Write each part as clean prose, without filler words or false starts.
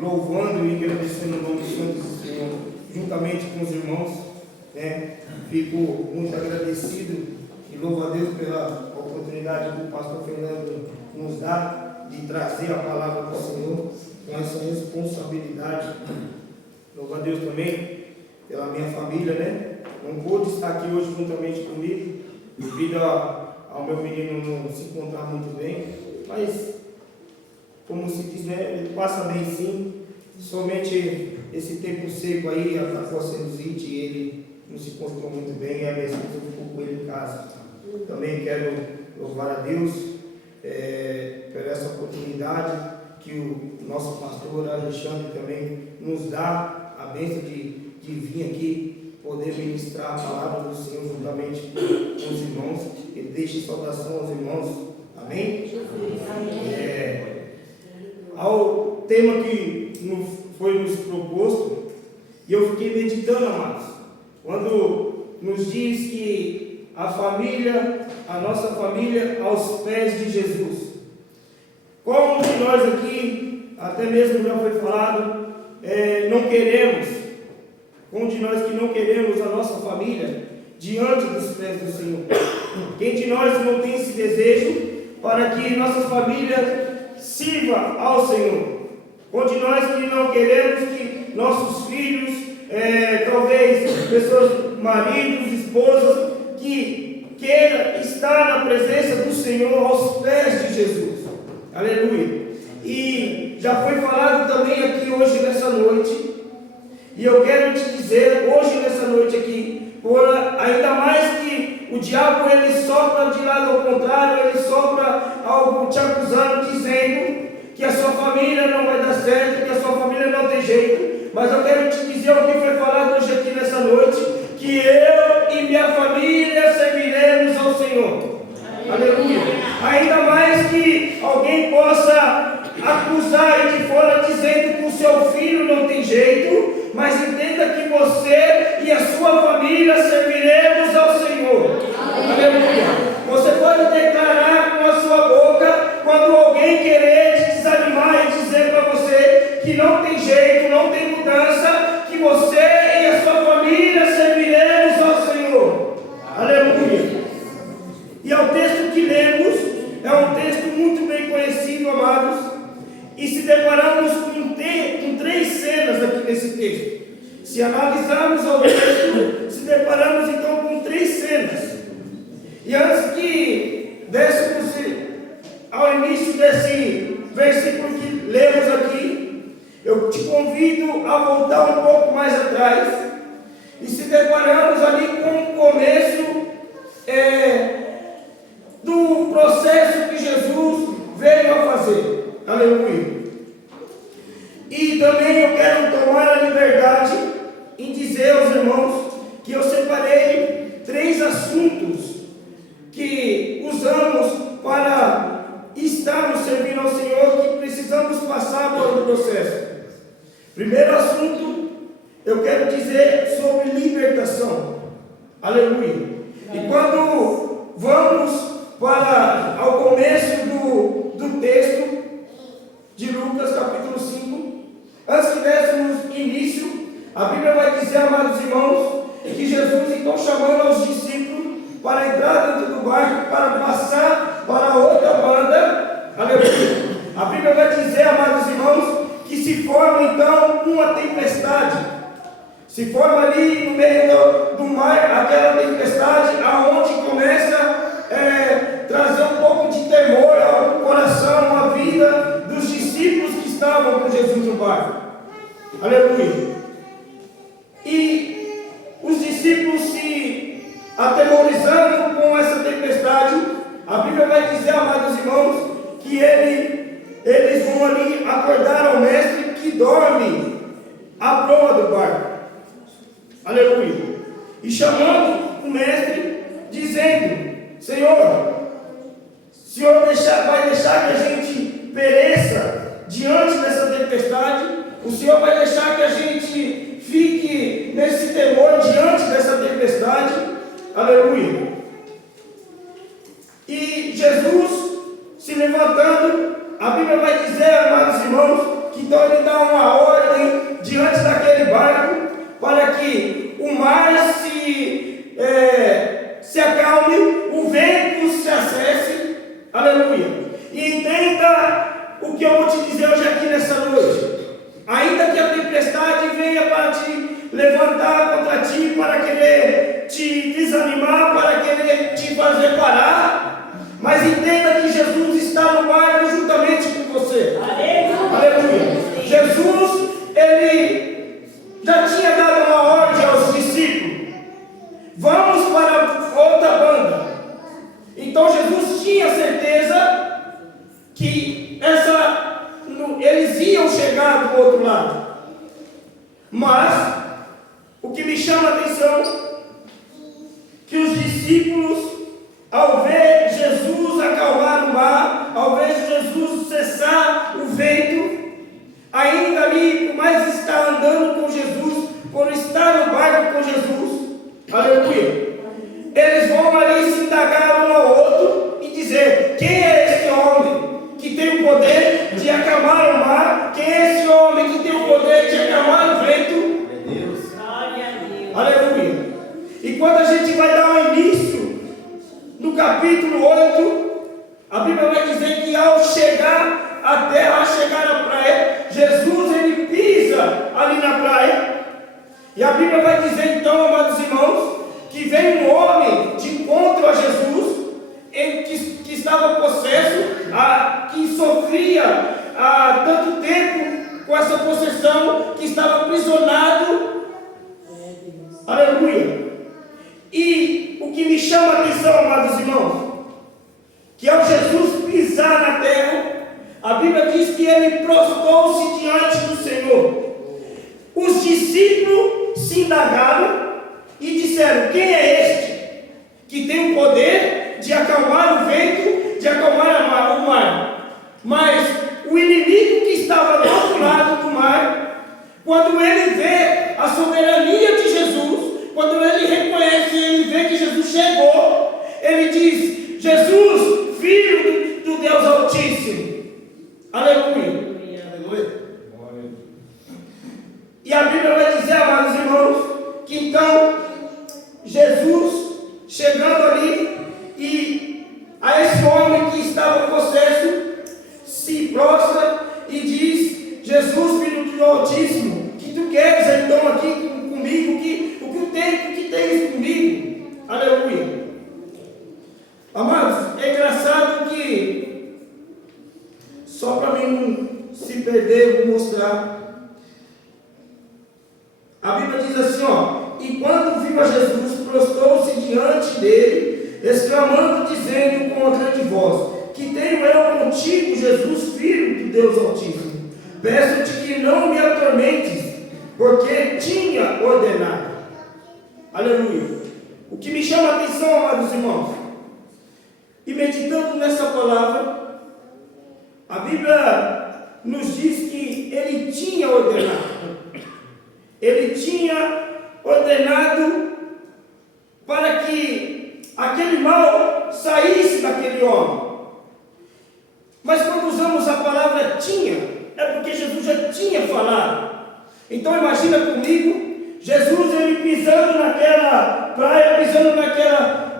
louvando e agradecendo o nome do Santo do Senhor, juntamente com os irmãos, né? Fico muito agradecido e louvo a Deus pela oportunidade que o pastor Fernando nos dá de trazer a palavra do Senhor com essa responsabilidade. Louvo a Deus também pela minha família, né? Não pude estar aqui hoje juntamente comigo, devido ao meu menino não se encontrar muito bem, mas, como se diz, né? Ele passa bem sim, somente esse tempo seco aí, a sinusite, ele não se encontrou muito bem, e a minha esposa ficou com ele em casa. Também quero louvar a Deus por essa oportunidade que o nosso pastor Alexandre também nos dá, a bênção de vir aqui, poder ministrar a palavra do Senhor juntamente com os irmãos. Ele deixa saudação aos irmãos. Amém? Ao tema que foi nos proposto, e eu fiquei meditando, amados, quando nos diz que a família, a nossa família, aos pés de Jesus. Como que nós aqui, até mesmo já foi falado, não queremos, como de nós que não queremos a nossa família diante dos pés do Senhor? Quem de nós não tem esse desejo para que nossa família sirva ao Senhor? Quem de nós que não queremos que nossos filhos, talvez pessoas, maridos, esposas, que queira estar na presença do Senhor aos pés de Jesus? Aleluia. E já foi falado também aqui hoje nessa noite, e eu quero te dizer hoje nessa noite aqui, ainda mais que o diabo ele sopra de lado ao contrário, ele sopra algo te acusando, dizendo que a sua família não vai dar certo, que a sua família não tem jeito. Mas eu quero te dizer o que foi falado hoje aqui nessa noite, que eu e minha família serviremos ao Senhor. Aleluia. Ainda mais que alguém possa acusar aí de fora dizendo que o seu filho não tem jeito, mas entenda que você e a sua família serviremos ao Senhor. Aleluia. Você pode declarar com a sua boca quando alguém querer te desanimar e dizer para você que não tem jeito, não tem mudança, que você e a sua família serviremos ao Senhor. Aleluia. E é o texto que lemos, é um texto muito bem conhecido, amados, e se deparamos com três cenas aqui nesse texto. Se analisarmos o texto, se deparamos então com três cenas. E antes que dessemos ao início desse versículo que lemos aqui, eu te convido a voltar um pouco mais atrás e se deparamos ali com o começo do processo que Jesus veio a fazer. Aleluia. E também eu quero tomar a liberdade em dizer aos irmãos que eu separei três assuntos que usamos para estarmos servindo ao Senhor, que precisamos passar por um processo. Primeiro assunto, eu quero dizer sobre libertação. Aleluia. E quando vamos ao começo do texto de Lucas capítulo 5, antes que dessemos início, a Bíblia vai dizer, amados irmãos, que Jesus então chamando aos discípulos para entrar dentro do barco, para passar para a outra banda. Aleluia. A Bíblia vai dizer, amados irmãos, que se forma então uma tempestade. Se forma ali no meio do mar aquela tempestade, aonde começa a trazer um pouco de temor ao coração, à vida dos discípulos que estavam com Jesus no barco. Aleluia. E os discípulos se atemorizando com essa tempestade, a Bíblia vai dizer, amados irmãos, que eles vão ali acordar ao mestre que dorme à proa do barco. Aleluia. E chamando o mestre, dizendo: Senhor, o Senhor vai deixar que a gente pereça diante dessa tempestade? O Senhor vai deixar que a gente fique nesse temor diante dessa tempestade? Aleluia. E Jesus se levantando, a Bíblia vai dizer, amados irmãos, que então ele dar uma ordem diante daquele barco para que o mar se acalme, o vento se acesse, aleluia. E entenda o que eu vou te dizer hoje aqui nessa noite. Ainda que a tempestade venha para te levantar contra ti, para querer te desanimar, para querer te fazer parar, mas entenda que Jesus está no barco juntamente com você. Aleluia. Jesus, ele já tinha dado uma ordem aos discípulos: vamos para outra banda. Então Jesus tinha certeza que eles iam chegar do outro lado. Mas o que me chama a atenção, que os discípulos, ao ver Jesus acalmar o mar, ao ver Jesus cessar o vento, ainda ali, por mais estar andando com Jesus, por estar no barco com Jesus, aleluia, eles vão ali se indagar um ao outro e dizer: quem é esse homem que tem o poder de acalmar o mar? Quem é esse homem que tem o poder de acalmar o vento? Aleluia. E quando a gente vai dar um início no capítulo 8, a Bíblia vai dizer que ao chegar à terra, ao chegar à praia, Jesus ele pisa ali na praia. E a Bíblia vai dizer então, amados irmãos, que vem um homem de encontro a Jesus, que estava possesso, que sofria há tanto tempo com essa possessão, que estava aprisionado. Aleluia. E o que me chama a atenção, amados irmãos, que ao Jesus pisar na terra, a Bíblia diz que ele prostrou-se diante do Senhor. Os discípulos se indagaram e disseram: quem é este que tem o poder de acalmar o vento, de acalmar o mar? Mas o inimigo que estava do outro lado do mar, quando ele vê a soberania de Jesus, quando ele reconhece, ele vê que Jesus chegou, ele diz: Jesus, Filho do Deus Altíssimo. Aleluia. Aleluia. E a Bíblia vai dizer, amados irmãos, que então Jesus, chegando ali, e a esse homem que estava possesso, se prostra e diz: Jesus, Filho do Altíssimo, que tu queres então aqui comigo, o que tens comigo? Aleluia. Amados, é engraçado que, só para mim não se perder, eu vou mostrar. A Bíblia diz assim, e quando viu a Jesus, prostrou-se diante dele, exclamando, dizendo com uma grande voz: que tenho eu contigo, Jesus, Filho do Deus Altíssimo? Peço-te que não me atormentes, porque tinha ordenado. Aleluia. O que me chama a atenção, amados irmãos, e meditando nessa palavra, a Bíblia nos diz que ele tinha ordenado. Ele tinha ordenado para que aquele mal saísse daquele homem. Mas quando usamos a palavra tinha, é porque Jesus já tinha falado. Então imagina comigo, Jesus ele pisando naquela praia, pisando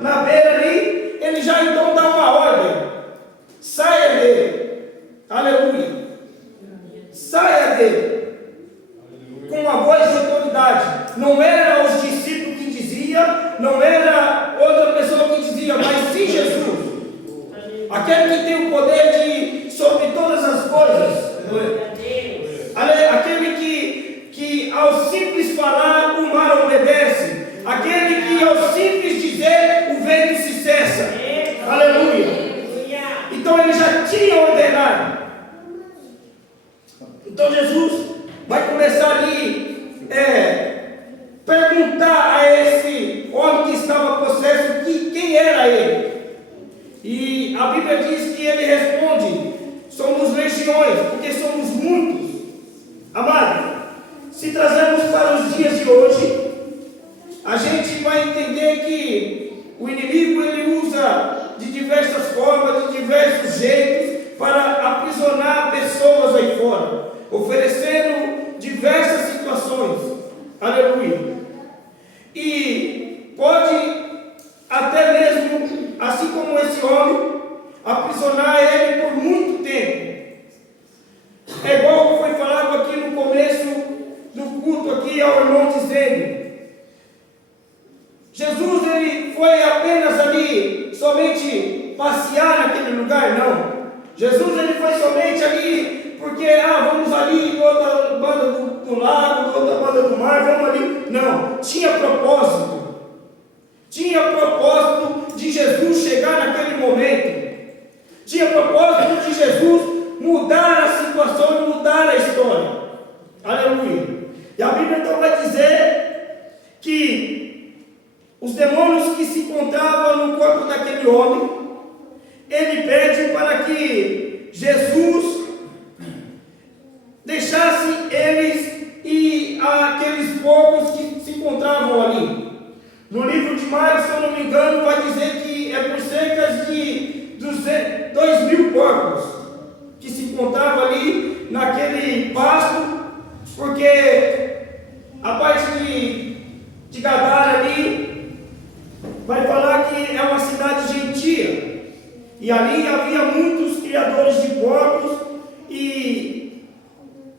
na beira ali, ele já então dá uma ordem: saia dele. Aleluia. Saia dele. Com uma voz de autoridade. Não era os discípulos que dizia, não era outra pessoa que dizia, mas sim Jesus, aquele que tem o poder de sobre todas as coisas, aquele que ao simples falar o mar obedece, aquele que ao simples dizer o vento se cessa. Aleluia. Então ele já tinha ordenado. Então Jesus vai começar ali perguntar a esse homem que estava possesso quem era ele. E a Bíblia diz que ele responde: somos legiões, porque somos muitos. Amado, se trazemos para os dias de Aleluia. E pode até mesmo, assim como esse homem, aprisionar ele por muito tempo. É igual foi falado aqui no começo do culto aqui ao irmão dizendo, Jesus ele foi apenas ali somente passear naquele lugar? Não. Jesus ele foi somente ali porque vamos ali na outra banda do lago, na outra banda do mar, vamos ali. Não, tinha propósito. Tinha propósito de Jesus chegar naquele momento. Tinha propósito de Jesus mudar a situação, mudar a história. Aleluia. E a Bíblia então vai dizer que os demônios que se encontravam no corpo daquele homem, ele pede para que Jesus deixasse eles e aqueles poucos que se encontravam ali. No livro de Marcos, se eu não me engano, vai dizer que é por cerca de 2.000 porcos que se encontravam ali naquele pasto, porque a parte de Gadara ali vai falar que é uma cidade gentia, e ali havia muitos criadores de porcos, e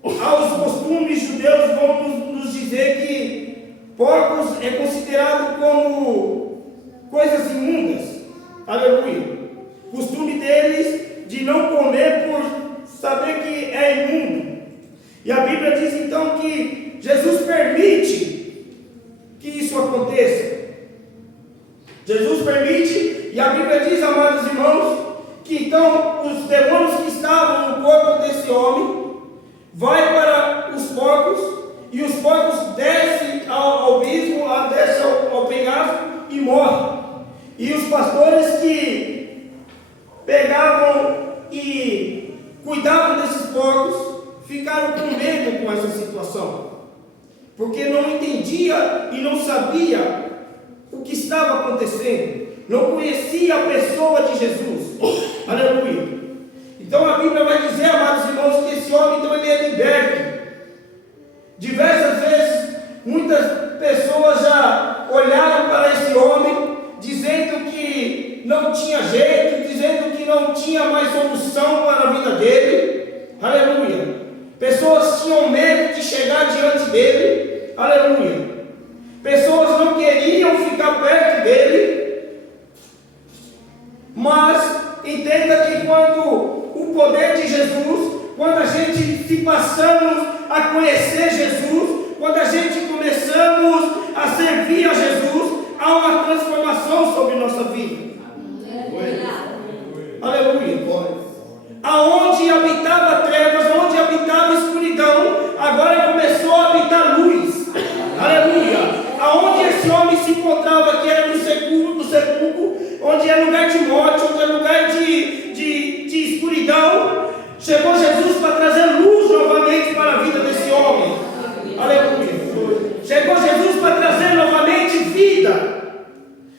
aos costumes judeus vão nos dizer que porcos é considerado como coisas imundas. Aleluia. Costume deles de não comer por saber que é imundo. E a Bíblia diz então que Jesus permite que isso aconteça. Jesus permite, e a Bíblia diz, amados irmãos, que então os demônios que estavam no corpo desse homem vai para os porcos, e os porcos descem ao abismo, descem ao penhasco e morrem. E os pastores que pegavam e cuidavam desses porcos ficaram com medo com essa situação, porque não entendia e não sabia o que estava acontecendo, não conhecia a pessoa de Jesus. Aleluia. Então a Bíblia vai dizer, amados irmãos, que esse homem então ele é liberto. Diversas vezes, muitas pessoas já olharam para esse homem, dizendo que não tinha jeito, dizendo que não tinha mais solução para a vida dele. Aleluia. Pessoas tinham medo de chegar diante dele. Aleluia. Pessoas não queriam ficar perto dele. Mas entenda que quando o poder de Jesus, quando a gente se passamos a conhecer Jesus, quando a gente começamos a servir a Jesus, há uma transformação sobre nossa vida. Aleluia. Aonde habitava trevas, onde habitava escuridão, agora começou a habitar luz. Aleluia. Aonde esse homem se encontrava, que era no sepulcro, onde é lugar de morte, onde é lugar de escuridão, chegou Jesus para trazer luz novamente para a vida desse homem. Aleluia. Chegou Jesus para trazer novamente vida,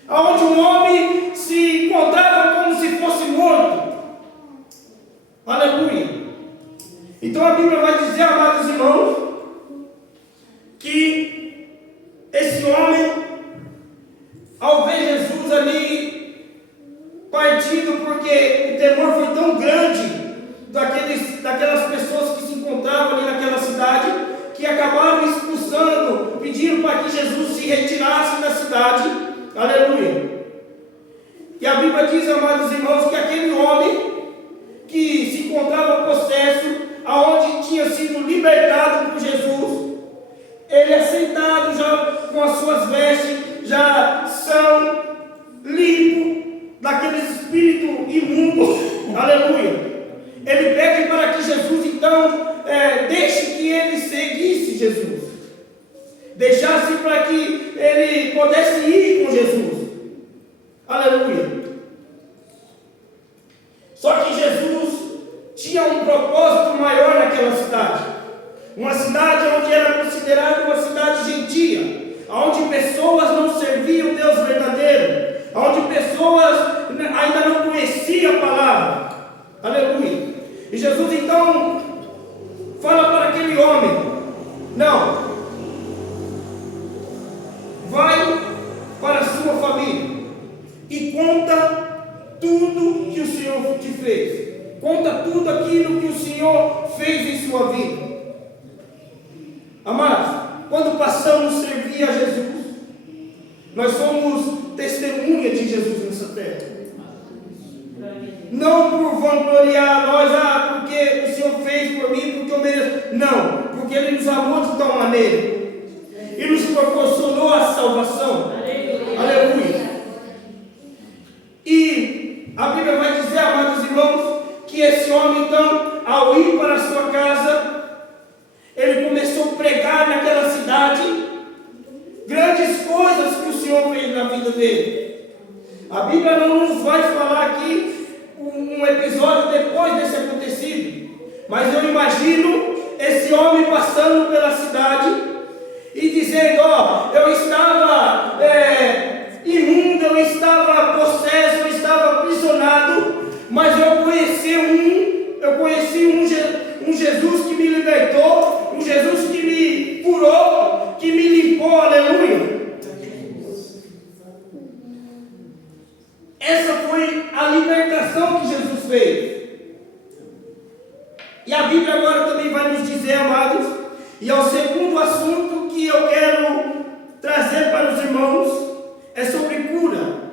aonde um homem se encontrava como se fosse morto. Aleluia. Então a Bíblia vai dizer, amados irmãos, que esse homem, ao ver Jesus ali partido, porque o temor foi tão grande daquelas pessoas que se encontravam ali naquela cidade, que acabaram expulsando, pedindo para que Jesus se retirasse da cidade. Aleluia. E a Bíblia diz, amados irmãos, que aquele homem que se encontrava possesso, aonde tinha sido libertado por Jesus, ele assentado já com as suas vestes, já são, limpo daquele espírito imundo. Aleluia. Ele pede para que Jesus então deixe que ele seguisse Jesus, deixasse para que ele pudesse ir com Jesus. Aleluia. Só que Jesus tinha um propósito maior naquela cidade, uma cidade onde era considerada uma cidade gentia, onde pessoas não serviam o Deus verdadeiro, onde pessoas ainda não conheciam a palavra. Aleluia. E Jesus então fala para aquele homem: não, Senhor fez em sua vida. Amados, quando passamos a servir a Jesus, nós somos testemunha de Jesus nessa terra. Não por vangloriar nós, porque o Senhor fez por mim, porque eu mereço. Não, porque Ele nos amou de tal maneira e nos proporcionou a salvação. Aleluia. E a Bíblia vai dizer, amados irmãos, que esse homem, então, ao ir para a sua casa, ele começou a pregar naquela cidade grandes coisas que o Senhor fez na vida dele. A Bíblia não nos vai falar aqui um episódio depois desse acontecido, mas eu imagino esse homem passando pela cidade e dizendo: eu estava imundo, eu estava possesso, eu estava aprisionado, mas eu conheci um Jesus que me libertou, um Jesus que me curou, que me limpou. Aleluia. Essa foi a libertação que Jesus fez. E a Bíblia agora também vai nos dizer, amados, e é o segundo assunto que eu quero trazer para os irmãos, é sobre cura.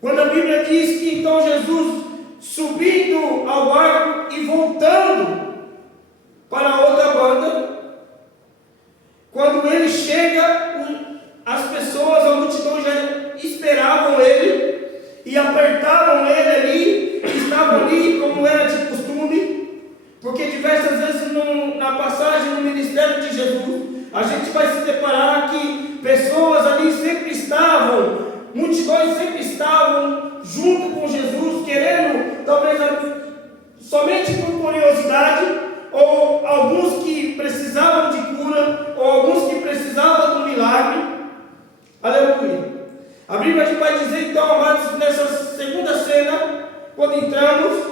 Quando a Bíblia diz que então Jesus, subindo ao barco e voltando para a outra banda, quando ele chega, as pessoas, a multidão já esperavam ele e apertavam ele ali, estavam ali como era de costume, porque diversas vezes na passagem no ministério de Jesus, a gente vai se deparar que pessoas ali sempre estavam, multidões sempre estavam junto com Jesus, querendo, talvez somente por curiosidade, ou alguns que precisavam de cura, ou alguns que precisavam do milagre. Aleluia. A Bíblia vai dizer então, amados, nessa segunda cena, quando entramos,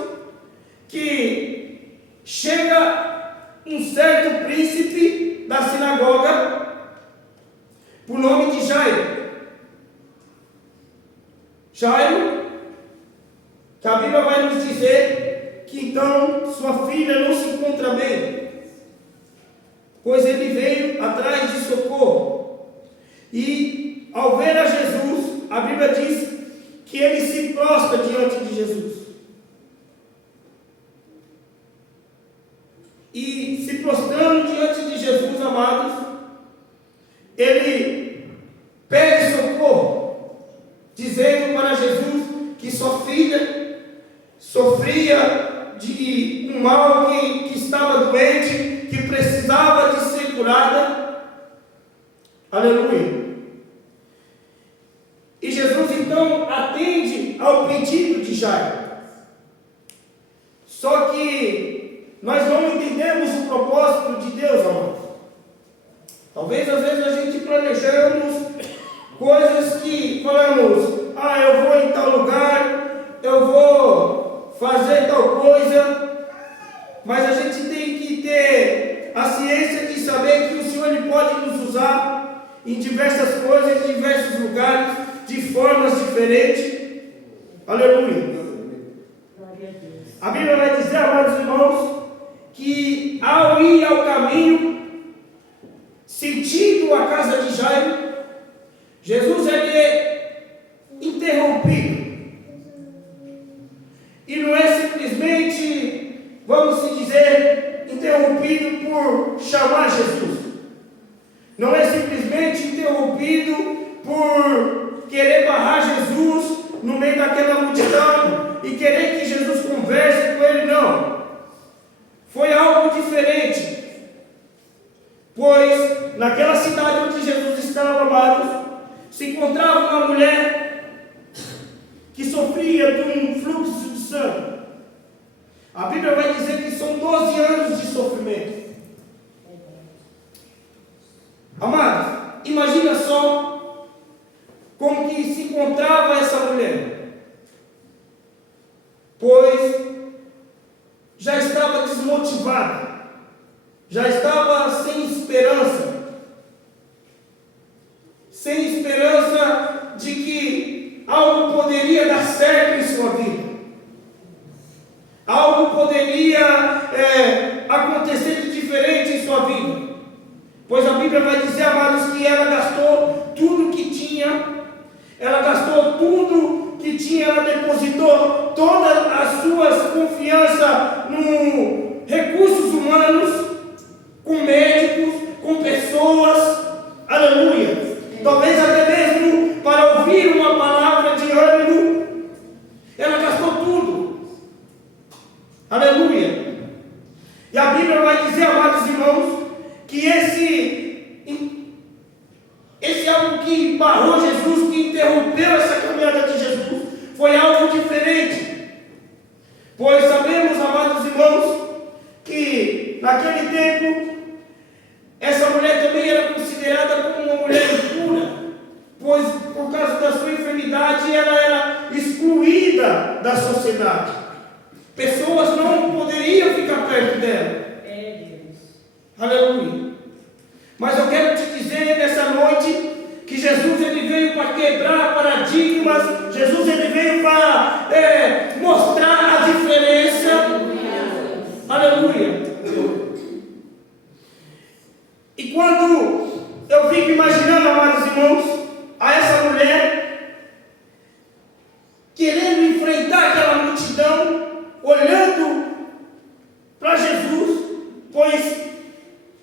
que chega um certo príncipe da sinagoga, por nome de Jairo. Jairo, que a Bíblia vai nos dizer que então sua filha não se encontra bem, pois ele veio atrás de socorro. E ao ver a Jesus, a Bíblia diz que ele se prostra diante de Jesus. E se prostrando diante de Jesus, amados, ele pede socorro, dizendo para Jesus que sua filha sofria de um mal, que estava doente, que precisava de ser curada. Aleluia. E Jesus então atende ao pedido de Jairo. Só que nós não entendemos o propósito de Deus, amados. Talvez às vezes a gente planejamos coisas que falamos: eu vou em tal lugar, eu vou fazer tal coisa, mas a gente tem que ter a ciência de saber que o Senhor ele pode nos usar em diversas coisas, em diversos lugares, de formas diferentes. Aleluia. A Bíblia vai dizer, amados irmãos, que ao ir ao caminho, sentido a casa de Jairo, Jesus ele é interrompido. E não é simplesmente, vamos se dizer, interrompido por chamar Jesus. Não é simplesmente interrompido por querer barrar Jesus no meio daquela multidão e querer que Jesus converse com ele, não. Foi algo diferente. Pois naquela cidade onde Jesus estava, amados, se encontrava uma mulher que sofria de um fluxo de sangue. A Bíblia vai dizer que são 12 anos de sofrimento. Amados, imagina só como que se encontrava essa mulher. Pois já estava desmotivada, já estava sem esperança de que algo poderia dar certo em sua vida, algo poderia Pois a Bíblia vai dizer, amados, que ela gastou tudo que tinha, ela depositou todas as suas confianças em recursos humanos, com médicos, com pessoas, aleluia. Talvez até mesmo para ouvir uma palavra de ânimo, ela gastou tudo, aleluia. E a Bíblia vai dizer, amados irmãos, que esse algo que barrou Jesus, que interrompeu essa caminhada de Jesus, foi algo diferente. Pois sabemos, amados irmãos, que naquele tempo, essa mulher também era considerada como uma mulher impura, pois por causa da sua enfermidade, ela era excluída da sociedade. Pessoas não poderiam ficar perto dela. Aleluia. Mas eu quero te dizer nessa noite que Jesus ele veio para quebrar paradigmas. Jesus ele veio para mostrar a diferença. Aleluia. E quando eu fico imaginando, amados irmãos, a essa mulher querendo enfrentar aquela multidão, olhando para Jesus, pois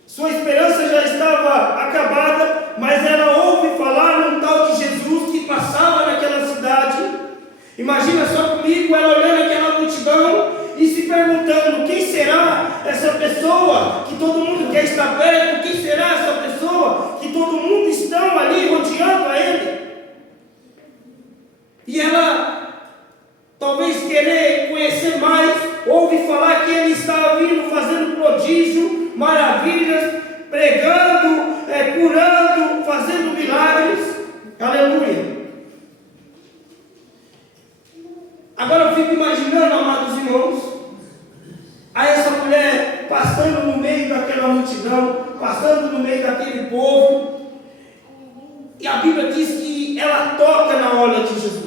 sua esperança já estava acabada, mas ela ouve falar num tal de Jesus que passava naquela cidade. Imagina só comigo, ela olhando aquela multidão e se perguntando: quem será essa pessoa que todo mundo quer estar perto? Quem será essa pessoa que todo mundo está ali rodeando a ele? E ela talvez querer conhecer mais, ouve falar que ele estava vindo fazendo prodígio, maravilhas, pregando, curando, fazendo milagres. Aleluia. Agora eu fico imaginando, amados irmãos, a essa mulher passando no meio daquela multidão, passando no meio daquele povo, e a Bíblia diz que ela toca na orla de Jesus.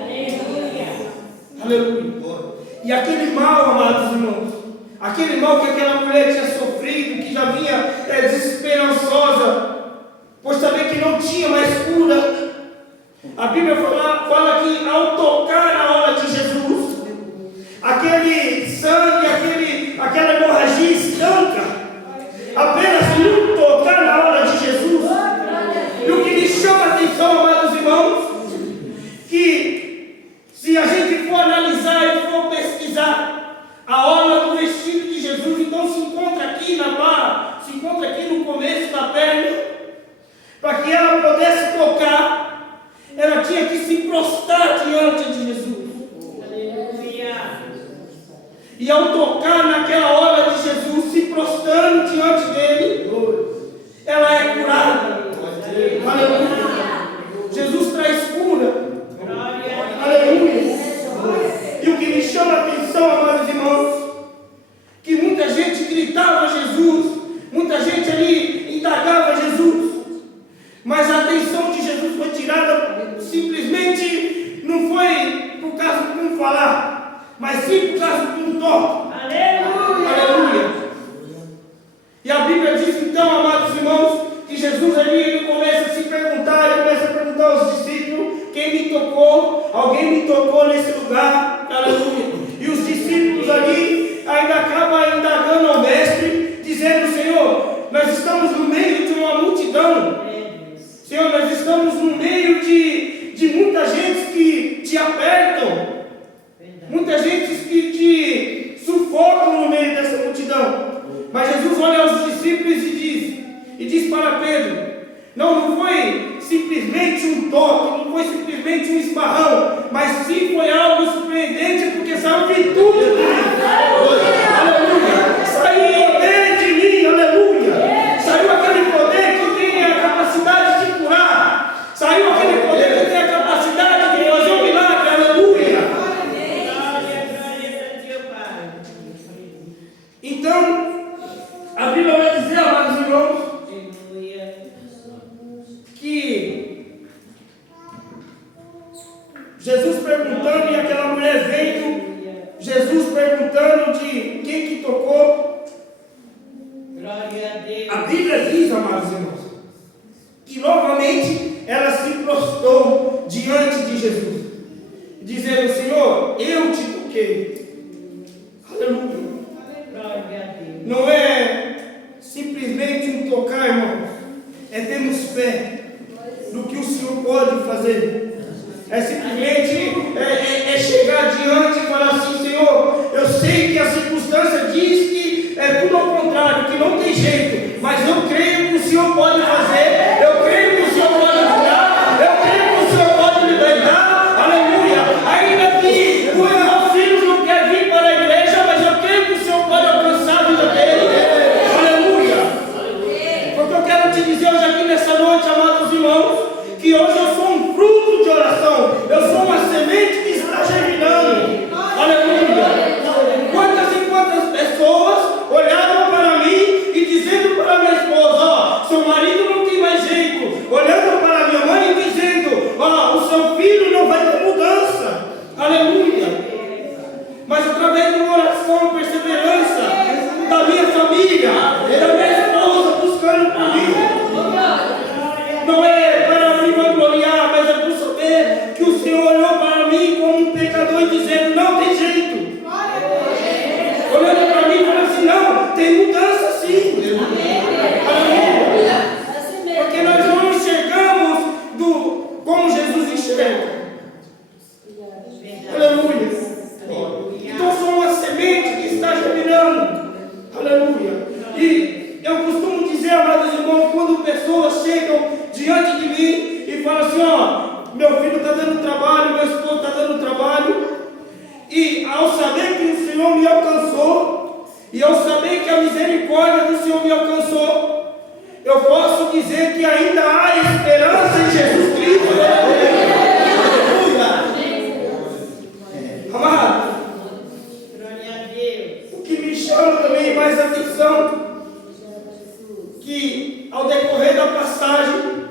Aleluia. Aleluia. E aquele mal, amados irmãos, aquele mal que aquela mulher tinha sofrido, que já vinha desesperançosa, por saber que não tinha mais cura, a Bíblia fala que ao tocar na hora de Jesus, aquele sangue, aquela hemorragia estanca, apenas por tocar na hora de Jesus. E o que me chama a atenção, amados irmãos, que se a gente for analisar e for pesquisar a orla do vestido de Jesus, então se encontra aqui na barra, se encontra aqui no começo da perna. Para que ela pudesse tocar, ela tinha que se prostrar diante de Jesus. Aleluia. E ao tocar naquela hora de Jesus, se prostrando diante dele, ela é curada. Aleluia. Jesus traz cura. Aleluia. E o que me chama a atenção, amados irmãos, que muita gente gritava a Jesus, muita gente ali indagava Jesus, mas a atenção de Jesus foi tirada simplesmente, não foi por causa de um falar, mas sim por causa de um toque. Aleluia. Aleluia. E a Bíblia diz então, amados irmãos, que Jesus ali ele começa a se perguntar, ele começa a perguntar aos discípulos: quem me tocou? Alguém me tocou nesse lugar? Aleluia. E os discípulos ali ainda acabam indagando ao mestre, dizendo: Senhor, nós estamos no meio de uma multidão. Senhor, nós estamos no meio de muita gente que te apertam, muita gente que te sufocam no meio dessa multidão. Mas Jesus olha aos discípulos e diz para Pedro: não foi simplesmente um toque, não foi simplesmente um esbarrão, mas sim foi algo surpreendente, porque saiu virtude de mim. Aleluia. Saiu poder de mim, aleluia. Saiu aquele poder que tem a capacidade de curar, saiu aquele poder que tem a capacidade de fazer um milagre, aleluia. Então, a Bíblia vai dizer, amados irmãos, que Jesus perguntando, e aquela mulher veio, Jesus perguntando de A Bíblia diz, amados irmãos, que novamente ela se prostrou diante de Jesus, dizendo: Senhor, eu te toquei. Aleluia. Não é simplesmente um tocar, irmãos, é termos fé no que o Senhor pode fazer. É simplesmente chegar diante e falar assim: Senhor, eu sei que a circunstância diz que é tudo ao contrário, que não tem jeito, mas eu creio que o Senhor pode fazer, eu creio que o Senhor pode curar, eu creio que o Senhor pode libertar. Aleluia. Ainda que o meu filho não quer vir para a igreja, mas eu creio que o Senhor pode alcançar a vida dele. Aleluia. Porque eu quero te dizer hoje aqui nessa noite, amados irmãos, que hoje eu sou um fruto de oração, eu sou uma semente que está germinando. Aleluia. Quantas e quantas pessoas olharam para mim e dizendo para minha esposa: ó, seu marido não tem mais jeito, olhando para minha mãe e dizendo: ó, o seu filho não vai ter mudança. Aleluia. Mas através de uma oração, perseverança da minha família, da minha esposa buscando por mim, não é para me vangloriar, mas é por saber que o Senhor olhou para mim como um pecador e dizendo: não tem jeito. Olhando para mim e falando assim: não, tem mudança sim. Aleluia. Porque nós não enxergamos como Jesus enxerga. Aleluia. Então sou uma semente que está germinando. Aleluia. E eu costumo dizer, amados irmãos, quando pessoas chegam diante de mim e falam assim: ó, meu filho está dando trabalho, meu esposo está dando trabalho, e ao saber que o Senhor me alcançou, e ao saber que a misericórdia do Senhor me alcançou, eu posso dizer que ainda há esperança em Jesus Cristo. Amado, o que me chama também mais atenção, que ao decorrer da passagem,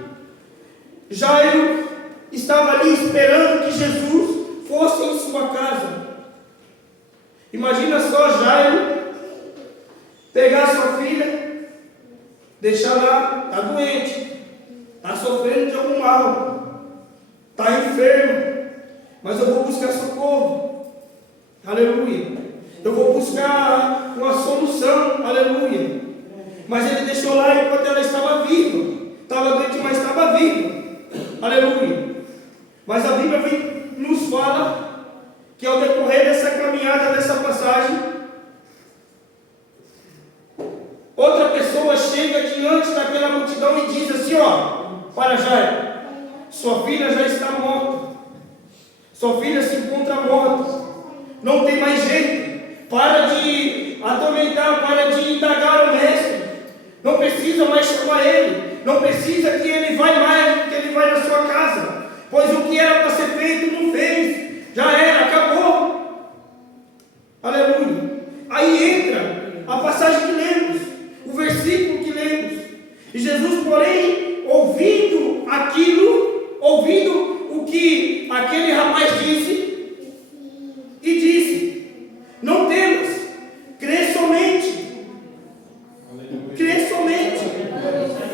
Jairo estava ali esperando que Jesus fosse em sua casa. Imagina só Jairo pegar sua filha, deixar lá, está doente, está sofrendo de algum mal, está enfermo, mas eu vou buscar socorro. Aleluia. Eu vou buscar uma solução. Aleluia. Mas ele deixou lá enquanto ela estava viva. Estava doente, mas estava viva. Aleluia. Mas a Bíblia nos fala que ao decorrer dessa caminhada, dessa passagem, outra pessoa chega diante daquela multidão e diz assim: ó, para Jairo, sua filha já está morta. Sua filha se encontra morta. Não tem mais jeito. Para de atormentar, para de indagar o mestre. Não precisa mais chamar ele. Não precisa que ele vai na sua casa. Pois o que era para ser feito não fez. Já era, acabou. Aleluia. Aí entra a passagem que lemos, o versículo que lemos. E Jesus, porém, ouvindo o que aquele rapaz disse, e disse: não temas, crê somente. Crê somente,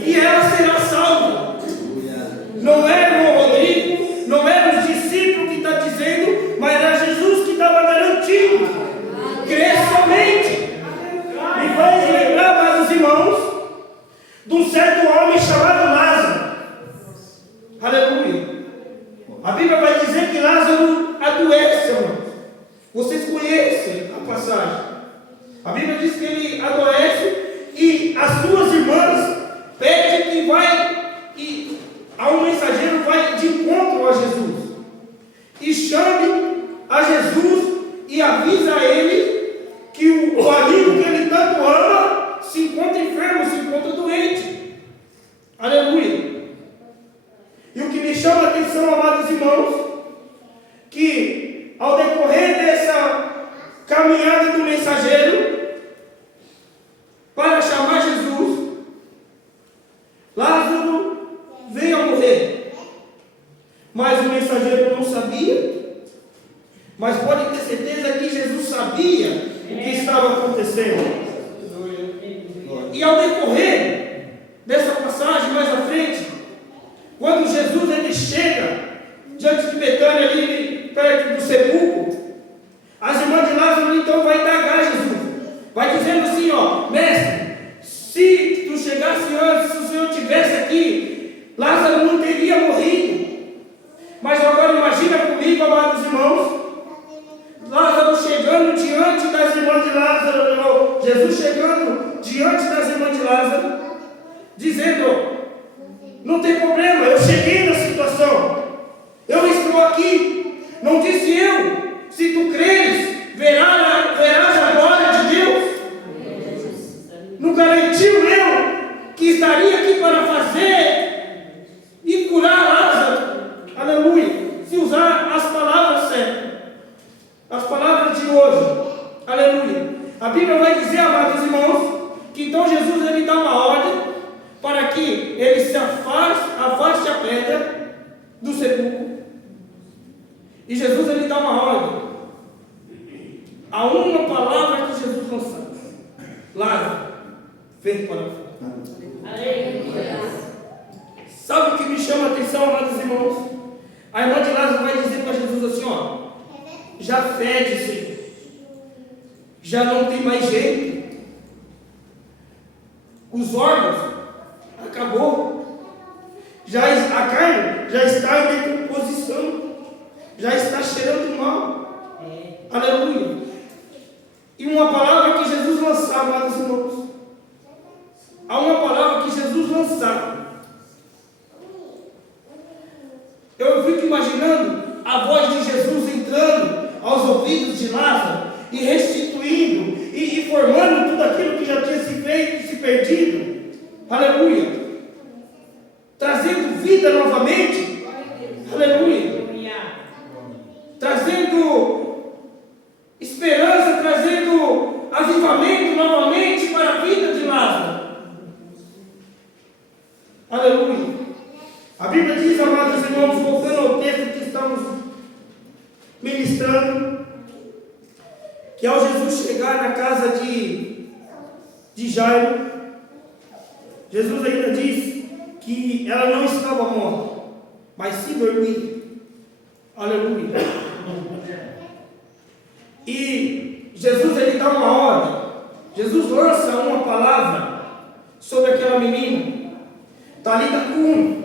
e ela será salva. Não era o Rodrigo, não era os discípulos que está dizendo, mas era Jesus que estava garantindo. Crê somente. Me faz lembrar, amados irmãos, de um certo homem chamado Lázaro. Aleluia. A Bíblia vai dizer que Lázaro adoece, irmãos. Vocês conhecem a passagem. A Bíblia diz que ele adoece e as suas irmãs pedem que um mensageiro vai de encontro a Jesus e chame a Jesus e avisa a ele que o amigo que ele tanto ama se encontra enfermo, se encontra doente. Aleluia. E o que me chama a atenção, amados irmãos, que ao decorrer dessa caminhada do mensageiro para chamar Jesus, Lázaro veio a morrer. Mas o mensageiro não sabia. Mas pode ter certeza que Jesus sabia o que estava acontecendo. E ao decorrer dessa passagem mais à frente, quando Jesus ele chega diante de Betânia, ali perto do sepulcro, as irmãs de Lázaro então vai indagar Jesus, vai dizendo assim, ó, mestre, se tu chegasse antes, se o Senhor estivesse aqui, Lázaro não teria morrido. Mas agora imagina comigo, amados irmãos, Lázaro chegando diante das irmãs de Lázaro, Jesus chegando diante das irmãs de Lázaro, dizendo, não tem problema, eu cheguei na situação, eu estou aqui, não disse eu, se tu creres, verás a glória de Deus. Não garantiu eu que estaria aqui para fazer e curar Lázaro, aleluia, se usar as palavras certas, as palavras de hoje, aleluia. A Bíblia vai dizer, amados irmãos, que então Jesus ele dá uma ordem para que ele se afaste a pedra do sepulcro. E Jesus ele dá uma ordem. Há uma palavra que Jesus lançou: Lázaro, vem para fora. Sabe o que me chama a atenção, amados irmãos? A irmã de Lázaro vai dizer para Jesus assim, ó, já fede, Senhor, já não tem mais jeito, os órgãos acabou, a carne já está em decomposição, já está cheirando mal, aleluia. E uma palavra que Jesus lançava, amados irmãos, há uma palavra que Jesus lançava. Eu fico imaginando a voz de Jesus entrando aos ouvidos de Lázaro e restituindo e formando tudo aquilo que já tinha se feito e se perdido, aleluia, trazendo vida novamente, aleluia, trazendo esperança, trazendo avivamento novamente para a vida de Lázaro, aleluia. A Bíblia diz, amados irmãos, voltando ao texto que estamos ministrando, que ao Jesus chegar na casa de Jairo, Jesus ainda diz que ela não estava morta, mas sim dormia, aleluia. E Jesus ele dá uma ordem, Jesus lança uma palavra sobre aquela menina, Talita cum,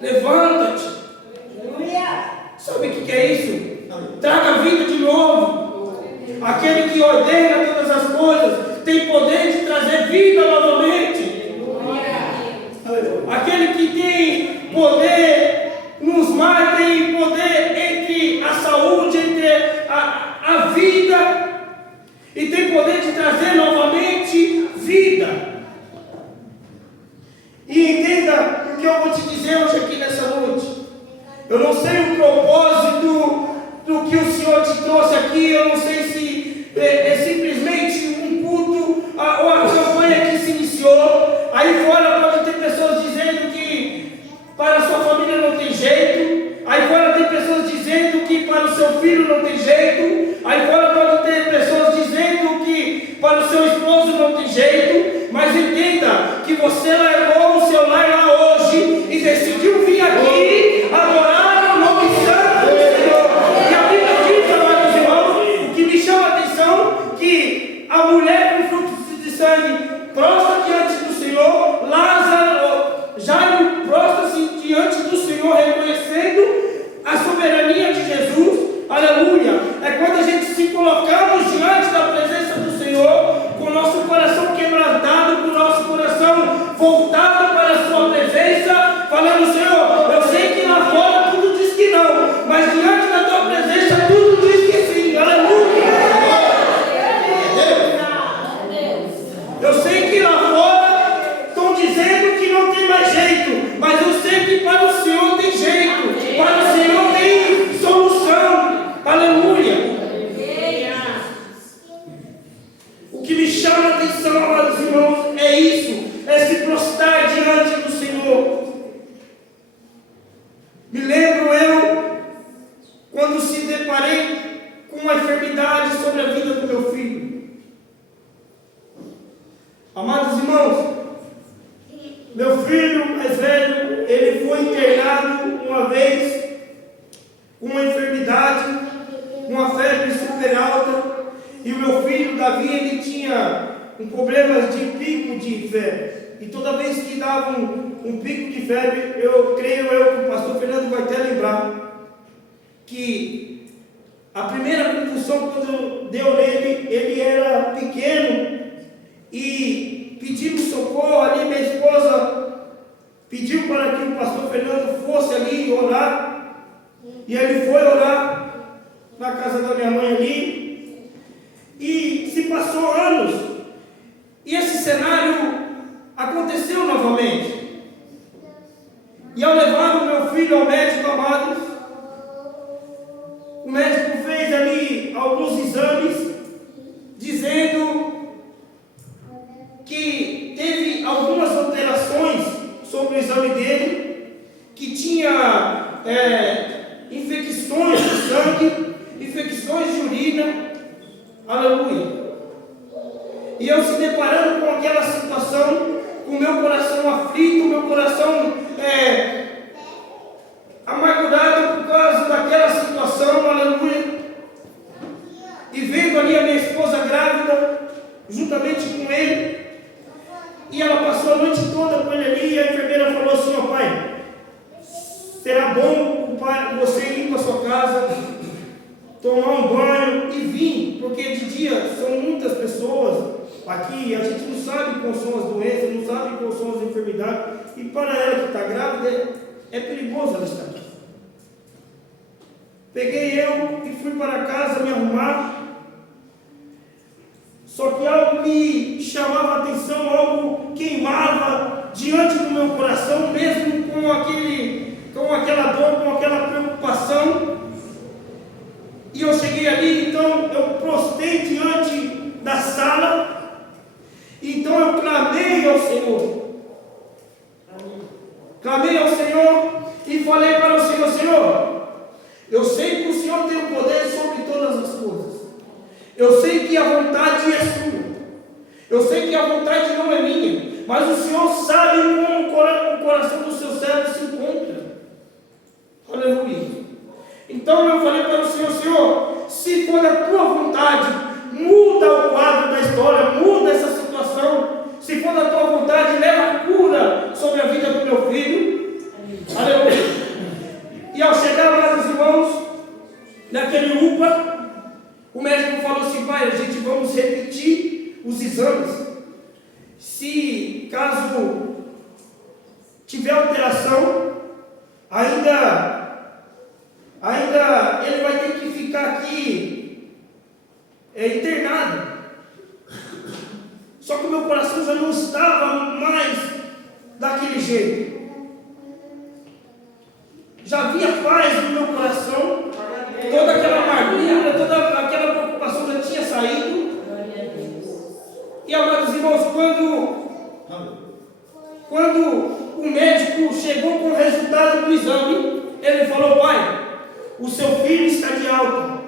levanta-te. Sabe o que é isso? Traga a vida de novo. Aquele que ordena todas as coisas tem poder de trazer vida novamente. Aquele que tem poder nos mar, tem poder entre a saúde, entre a vida, e tem poder de trazer novamente vida. E entenda o que eu vou te dizer hoje aqui nessa noite. Eu não sei o propósito do que o Senhor te trouxe aqui. Eu não sei se é simplesmente um culto ou a campanha que se iniciou. Aí fora pode ter pessoas dizendo que para a sua família não tem jeito. Aí fora tem pessoas dizendo que para o seu filho não tem jeito. Aí fora pode ter pessoas dizendo que para o seu esposo não tem jeito. Mas entenda que você largou o seu lar lá hoje e decidiu vir aqui adorar o nome santo do Senhor. E a Bíblia diz, amados irmãos, o que me chama a atenção, que a mulher com fluxo de sangue prostra diante do Senhor, Lázaro, Jairo prostra-se diante do Senhor, reconhecendo a soberania de Jesus, aleluia. É quando a gente se colocamos diante da presença do Senhor, com o nosso coração quebrantado, com o nosso coração voltado para a sua presença, falando, Senhor, eu sei que lá fora tudo diz que não, mas diante da tua presença tudo diz que sim, aleluia. Eu sei que lá fora estão dizendo que não tem mais jeito, mas eu sei que para o Senhor tem jeito, para o Senhor tem solução, aleluia. O que me chama a atenção, amados irmãos, é isso, é se prostrar diante do Senhor. Me lembro eu, quando se deparei com uma enfermidade sobre a vida do meu filho. Amados irmãos, Meu filho mais velho, ele foi internado uma vez com uma enfermidade, uma febre super alta, e o meu filho Davi, ele tinha um problema de pico de febre, e toda vez que dava um pico de febre, eu creio que o pastor Fernando vai até lembrar, que a primeira convulsão quando deu nele, ele era pequeno, e pedindo socorro ali, minha esposa pediu para que o pastor Fernando fosse ali orar, e ele foi orar na casa da minha mãe ali, e se passou anos, e esse cenário aconteceu novamente, e ao levar o meu filho ao médico, amados, o médico fez ali alguns exames, dizendo que teve algumas alterações sobre o exame dele, que tinha infecções de sangue, infecções de urina, aleluia. E eu se deparando com aquela situação, com o meu coração aflito, o meu coração amargurado por causa daquela situação, aleluia. E vendo ali a minha esposa grávida, juntamente com ele, e ela passou a noite toda com ele ali, e a enfermeira falou assim: ó pai, será bom você ir para a sua casa, tomar um banho e vir, porque de dia são muitas pessoas aqui, a gente não sabe quais são as doenças, não sabe quais são as enfermidades, e para ela que está grávida, é perigoso ela estar aqui. Peguei eu e fui para casa me arrumar, só que algo me chamava a atenção, algo queimava diante do meu coração, mesmo com aquela dor, com aquela preocupação. E eu cheguei ali, então eu prostei diante da sala, então eu clamei ao Senhor. Clamei ao Senhor e falei para o Senhor: Senhor, eu sei que o Senhor tem o poder sobre todas as coisas. Eu sei que a vontade é sua. Eu sei que a vontade não é minha, mas o Senhor sabe como o coração do seu servo se encontra. Aleluia. Então eu falei para o Senhor: Senhor, se for da tua vontade, muda o quadro da história, muda essa situação. Se for da tua vontade, leva cura sobre a vida do meu filho. Aleluia. E ao chegar lá, os irmãos, naquele UPA, o médico falou assim: pai, a gente vamos repetir os exames. Se caso tiver alteração, ainda ele vai ter que ficar aqui internado. Só que o meu coração já não estava mais daquele jeito. Já havia paz no meu coração, toda aquela amargura, toda aquela preocupação já tinha saído. E amados irmãos, quando o médico chegou com o resultado do exame, ele falou: pai, o seu filho está de alta,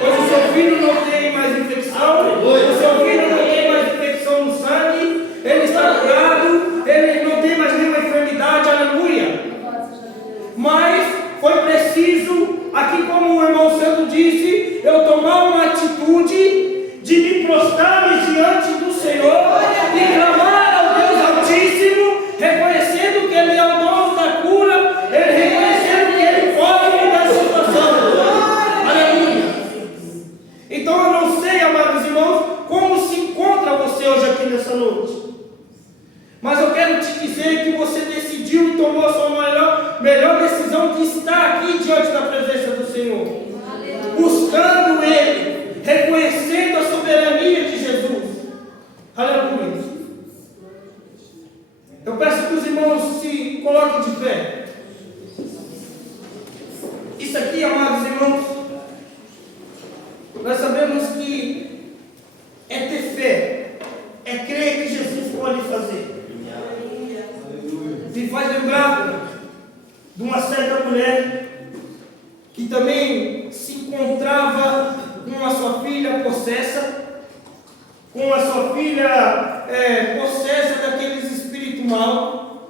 pois o seu filho não tem mais infecção, o seu filho não tem mais infecção no sangue, ele está curado, ele não tem mais nenhuma enfermidade, aleluia. Mas foi preciso, aqui como o irmão Santo disse, eu tomar uma atitude de me prostrar diante do Senhor e clamar ao Deus Altíssimo, reconhecendo que Ele é o dono da cura, reconhecendo que Ele pode mudar a situação. Aleluia. Então eu não sei, amados irmãos, como se encontra você hoje aqui nessa noite, mas eu quero te dizer que você decidiu e tomou a sua melhor decisão de estar aqui diante da presença do Senhor, buscando Ele, reconhecendo a soberania de Jesus. Aleluia. Eu peço que os irmãos se coloquem de pé. Isso aqui, amados irmãos, nós sabemos que é ter fé, é crer que Jesus pode fazer. Me faz lembrar de uma certa mulher que também se encontrava com a sua filha possessa, possessa daqueles espíritos maus,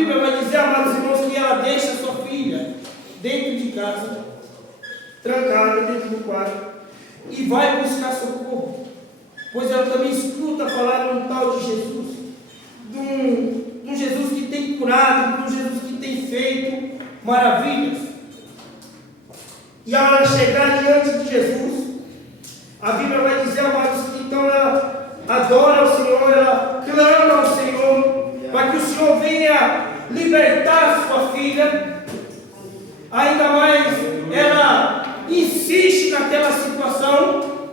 Bíblia vai dizer, amados irmãos, que ela deixa sua filha dentro de casa, trancada dentro do quarto, e vai buscar socorro, pois ela também escuta falar de um tal de Jesus, de um Jesus que tem curado, de um Jesus que tem feito maravilhas. E ao ela chegar diante de Jesus, a Bíblia vai dizer, amados, que então ela adora ao Senhor, ela clama ao Senhor, para que o Senhor venha libertar sua filha. Ainda mais, ela insiste naquela situação,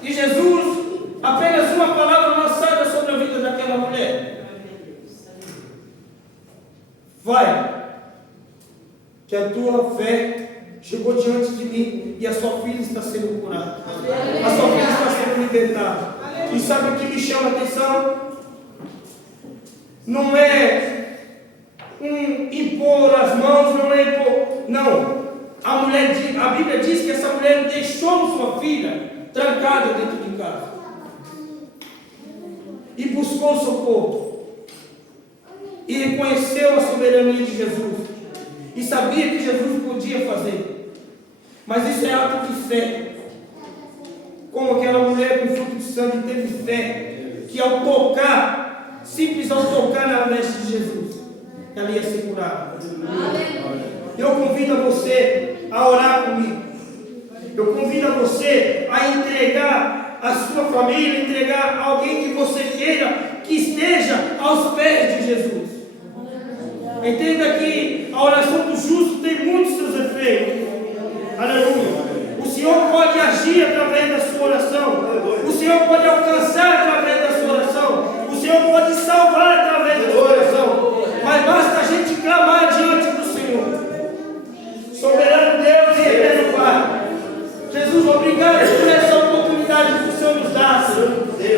e Jesus, apenas uma palavra lançada sobre a vida daquela mulher: vai, que a tua fé chegou diante de mim, e a sua filha está sendo curada, a sua filha está sendo libertada. E sabe o que me chama a atenção? Não é impor as mãos, não é impor, não. A Bíblia diz que essa mulher deixou sua filha trancada dentro de casa e buscou socorro, e reconheceu a soberania de Jesus, e sabia que Jesus podia fazer. Mas isso é ato de fé, como aquela mulher com fruto de sangue teve fé, que ao tocar, simples ao tocar na veste de Jesus, ela ia ser curada. Eu convido a você a orar comigo. Eu convido a você a entregar a sua família, entregar alguém que você queira que esteja aos pés de Jesus. Entenda que a oração do justo tem muitos seus efeitos. Aleluia. O Senhor pode agir através da sua oração. O Senhor pode alcançar através da sua oração. O Senhor pode salvar através da sua oração. Mas basta a gente clamar diante do Senhor. Soberano Deus e eterno Pai, Jesus, obrigado por essa oportunidade que o Senhor nos dá,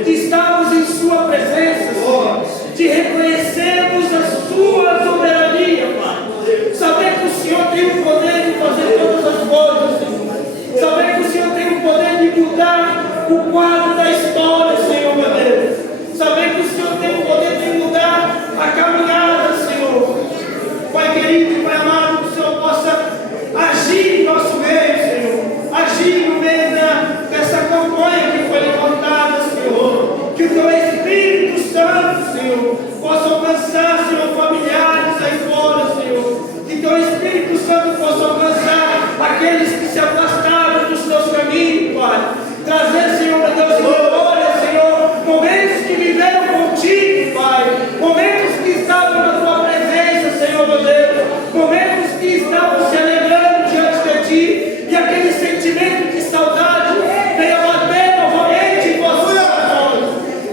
de estarmos em Sua presença, Senhor, de reconhecermos a Sua soberania, Pai. Saber que o Senhor tem o poder de fazer todas as coisas, Senhor. Saber que o Senhor tem o poder de mudar o quadro da história, Senhor, meu Deus. Saber que o Senhor tem o poder de mudar a caminhada, Senhor. Pai querido e Pai amado, que o Senhor possa agir em nosso meio, Senhor. Agir no meio dessa campanha que foi levantada, Senhor. Que o Teu Espírito Santo, Senhor, possa alcançar, Senhor, familiares aí fora, Senhor. Que Teu Espírito Santo possa alcançar aqueles que se afastaram dos Teus caminhos, Pai. Trazer, Senhor, meu Deus, glória, Senhor, momentos que viveram contigo, Pai. Momentos que estavam na Tua presença, Senhor, meu Deus. Momentos que estavam se alegrando diante de Ti, e aquele sentimento de saudade venha bater novamente em vossos corações.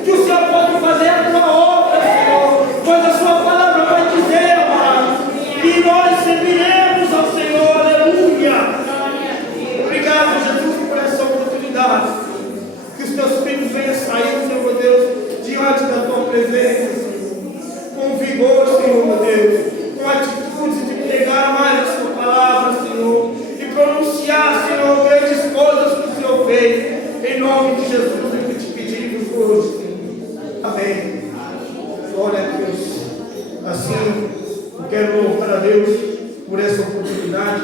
Que o Senhor pode fazer a Tua obra, Senhor, pois a Sua palavra vai dizer, amado, que nós serviremos ao Senhor. Aleluia. Obrigado, Jesus, por essa oportunidade. Que os Teus filhos venham sair, Senhor, meu Deus, diante da Tua presença, Senhor, com vigor, Senhor, meu Deus, com atitude de pregar mais a Sua palavra, Senhor, e pronunciar, Senhor, grandes coisas que o Senhor fez. Em nome de Jesus é que te pedimos hoje, Senhor. Amém. Glória a Deus. Assim, eu quero louvar a Deus por essa oportunidade.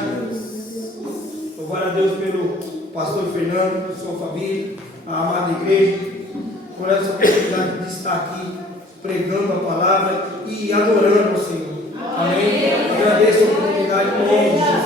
Louvar a Deus pelo pastor Fernando, por sua família, a amada igreja, por essa oportunidade de estar aqui pregando a palavra e adorando o Senhor. Amém. Agradeço a oportunidade em nome de Jesus.